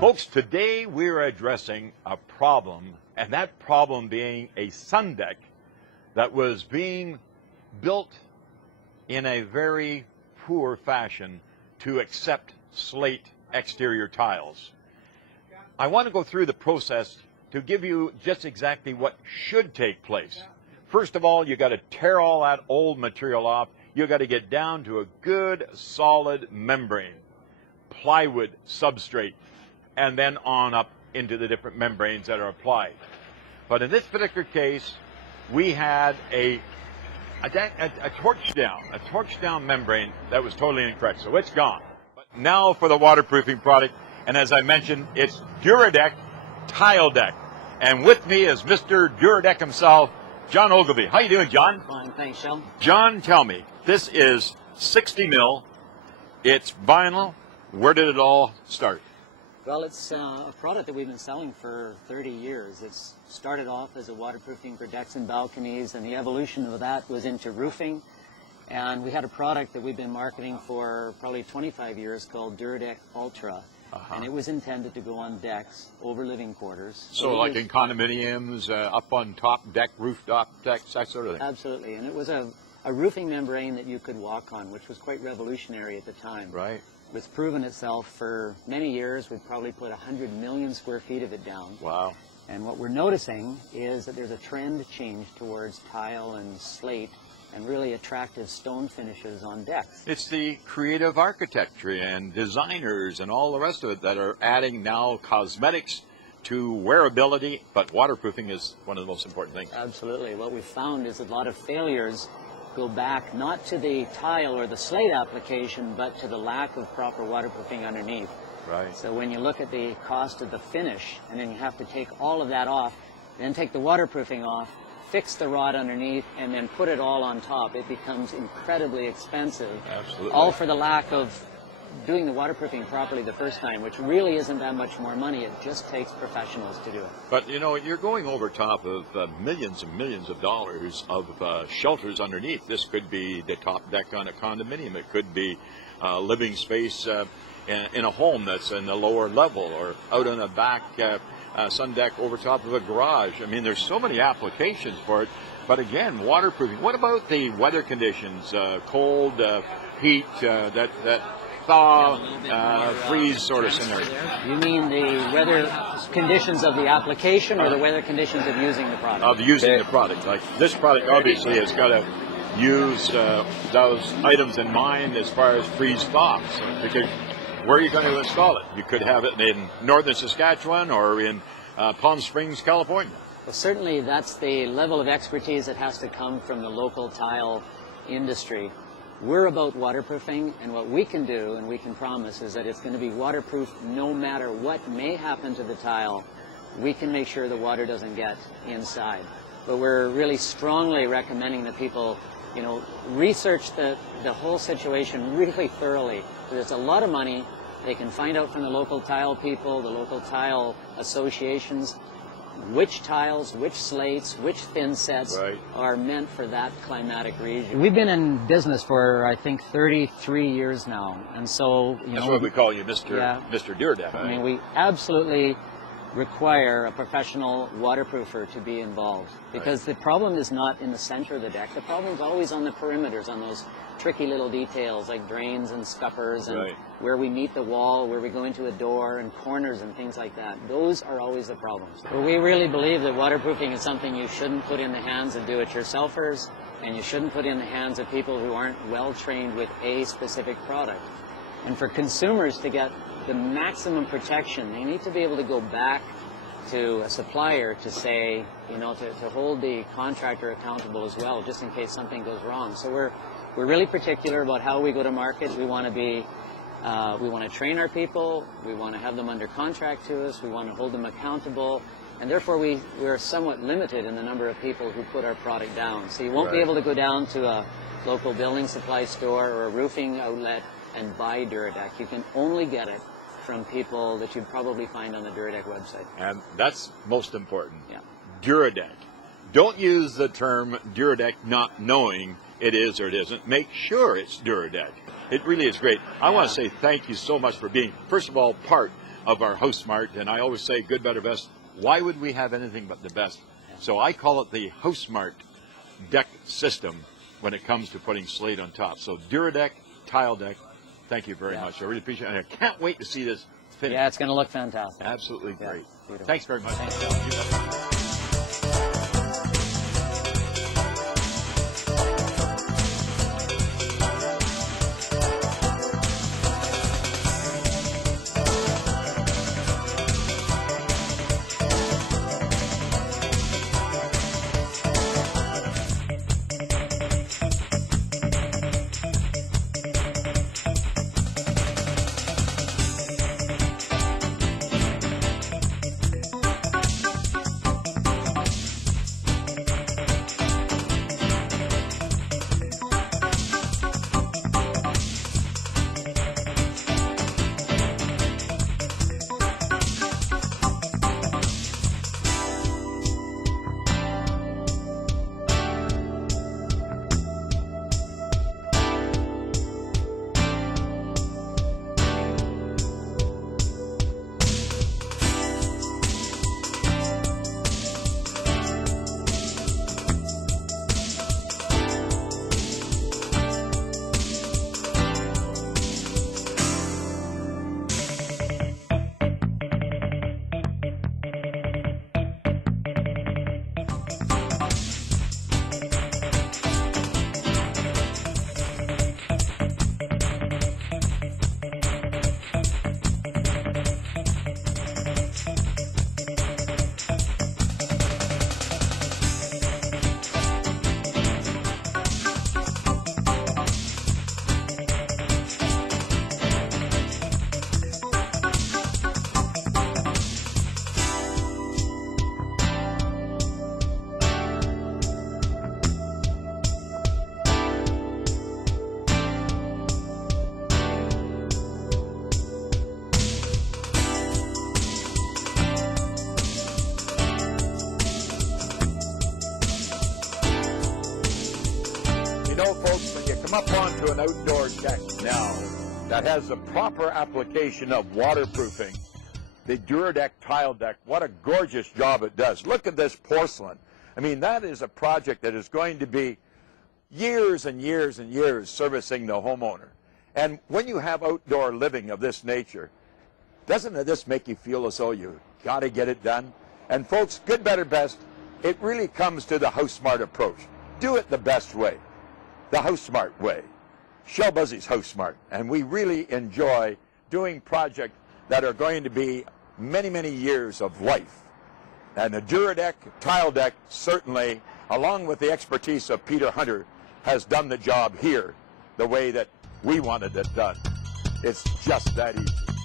Folks, today we're addressing a problem, and that problem being a sun deck that was being built in a very poor fashion to accept slate exterior tiles. I want to go through the process to give you just exactly what should take place. First of all, you got to tear all that old material off. You got to get down to a good solid membrane, plywood substrate, and then on up into the different membranes that are applied. But in this particular case, we had a torch down membrane that was totally incorrect, so it's gone. But now for the waterproofing product, and as I mentioned, it's Duradek Tiledek. And with me is Mr. Duradek himself, John Ogilvie. How you doing, John? Fine, thanks, Sean. John, tell me, this is 60 mil, it's vinyl. Where did it all start? Well, it's a product that we've been selling for 30 years. It's started off as a waterproofing for decks and balconies, and the evolution of that was into roofing. And we had a product that we've been marketing for probably 25 years called Duradek Ultra. And it was intended to go on decks over living quarters. So like in condominiums, up on top deck, rooftop decks, that sort of thing? Absolutely. And it was a roofing membrane that you could walk on, which was quite revolutionary at the time. Right. It's proven itself for many years. We've probably put 100 million square feet of it down. Wow. And what we're noticing is that there's a trend change towards tile and slate and really attractive stone finishes on decks. It's the creative architecture and designers and all the rest of it that are adding now cosmetics to wearability, but waterproofing is one of the most important things. Absolutely. What we've found is a lot of failures go back not to the tile or the slate application, but to the lack of proper waterproofing underneath. Right. So when you look at the cost of the finish, and then you have to take all of that off, then take the waterproofing off, fix the rod underneath, and then put it all on top, it becomes incredibly expensive. Absolutely. All for the lack of doing the waterproofing properly the first time, which really isn't that much more money. It just takes professionals to do it. But, you know, you're going over top of millions and millions of dollars of shelters underneath. This could be the top deck on a condominium. It could be living space in a home that's in the lower level, or out on a back sun deck over top of a garage. I mean, there's so many applications for it. But again, waterproofing. What about the weather conditions? Cold, heat, that thaw, freeze sort of scenario. You mean the weather conditions of the application or the weather conditions of using the product? Of using the product. Like this product obviously has got to use those items in mind as far as freeze thaw. Because where are you going to install it? You could have it in northern Saskatchewan or in Palm Springs, California. Well, certainly that's the level of expertise that has to come from the local tile industry. We're about waterproofing, and what we can do and we can promise is that it's going to be waterproof no matter what may happen to the tile. We can make sure the water doesn't get inside. But we're really strongly recommending that people, you know, research the whole situation really thoroughly. There's a lot of money. They can find out from the local tile people, the local tile associations, which tiles, which slates, which thin sets are meant for that climatic region. We've been in business for, I think, 33 years now, and so that's what we call you, Mr. Duradek. I mean, we absolutely require a professional waterproofer to be involved, because the problem is not in the center of the deck. The problem is always on the perimeters, on those tricky little details like drains and scuppers and where we meet the wall, where we go into a door, and corners and things like that. Those are always the problems. But we really believe that waterproofing is something you shouldn't put in the hands of do-it-yourselfers, and you shouldn't put in the hands of people who aren't well trained with a specific product. And for consumers to get the maximum protection, they need to be able to go back to a supplier to say, you know, to hold the contractor accountable as well, just in case something goes wrong. So we're really particular about how we go to market. We want to be, we want to train our people. We want to have them under contract to us. We want to hold them accountable. And therefore, we are somewhat limited in the number of people who put our product down. So you won't be able to go down to a local building supply store or a roofing outlet and buy Duradek. You can only get it from people that you'd probably find on the Duradek website. And that's most important. Yeah. Duradek. Don't use the term Duradek not knowing it is or it isn't. Make sure it's Duradek. It really is great. I want to say thank you so much for being, first of all, part of our House Smart, and I always say good, better, best. Why would we have anything but the best? So I call it the House Smart deck system when it comes to putting slate on top. So Duradek, Tiledek, thank you very much. I really appreciate it. And I can't wait to see this finish. Yeah, it's going to look fantastic. Absolutely great. Beautiful. Thanks very much. Thanks, John. You bet. Folks, when you come up onto an outdoor deck now that has the proper application of waterproofing, the Duradek tile deck, what a gorgeous job it does. Look at this porcelain. I mean, that is a project that is going to be years and years and years servicing the homeowner. And when you have outdoor living of this nature, doesn't this make you feel as though you got to get it done? And folks, good, better, best, it really comes to the House Smart approach. Do it the best way. The House Smart way. Shell Busey's House Smart. And we really enjoy doing projects that are going to be many, many years of life. And the Duradek tile deck certainly, along with the expertise of Peter Hunter, has done the job here the way that we wanted it done. It's just that easy.